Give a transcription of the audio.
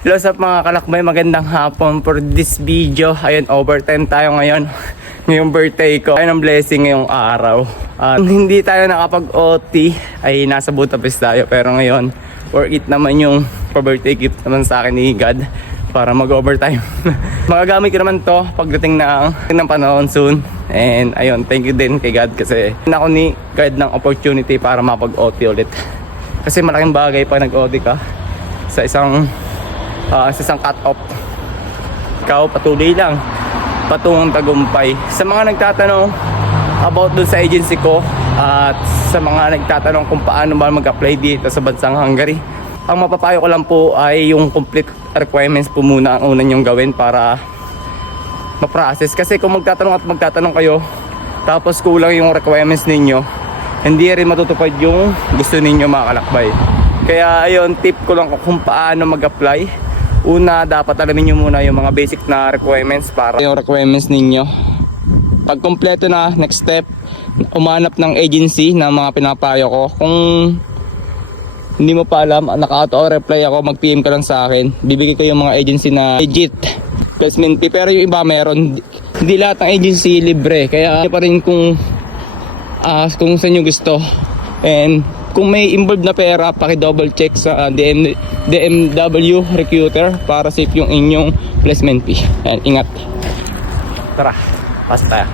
Hello sa mga kalakbay, magandang hapon for this video. Ayun, overtime tayo ngayon. Ngayong birthday ko. Ayun ang blessing ngayong araw. At hindi tayo nakapag-OT ay nasa Budapest tayo. Pero ngayon, worth it naman yung pa-birthday gift naman sa akin ni God para mag-overtime. Magagamit ko naman to pagdating ng panahon soon. And ayun, thank you din kay God kasi ako ni God ng opportunity para mapag-OT ulit. Kasi malaking bagay pag nag-OT ka sa isang cut-off. Ikaw patuloy lang patungong tagumpay. Sa mga nagtatanong about dun sa agency ko at sa mga nagtatanong kung paano ba mag-apply dito sa bansang Hungary, ang mapapayo ko lang po ay yung complete requirements po muna ang una nyong gawin para ma-process. Kasi kung magtatanong kayo tapos kulang yung requirements ninyo, hindi rin matutupad yung gusto ninyo mga kalakbay. Kaya ayun, tip ko lang kung paano mag-apply. Una, dapat alamin nyo muna yung mga basic na requirements para yung requirements ninyo. Pag kompleto na, next step, umanap ng agency na mga pinapayo ko. Kung hindi mo pa alam, naka-auto-reply ako, mag-PM ka lang sa akin. Bibigay ko yung mga agency na legit placement fee. Pero yung iba meron, hindi lahat ng agency libre. Kaya pa rin kung saan nyo gusto. And kung may involved na pera, paki-double check sa DMW Recruiter para safe yung inyong placement fee. Ayan, ingat. Tara, pas tayo.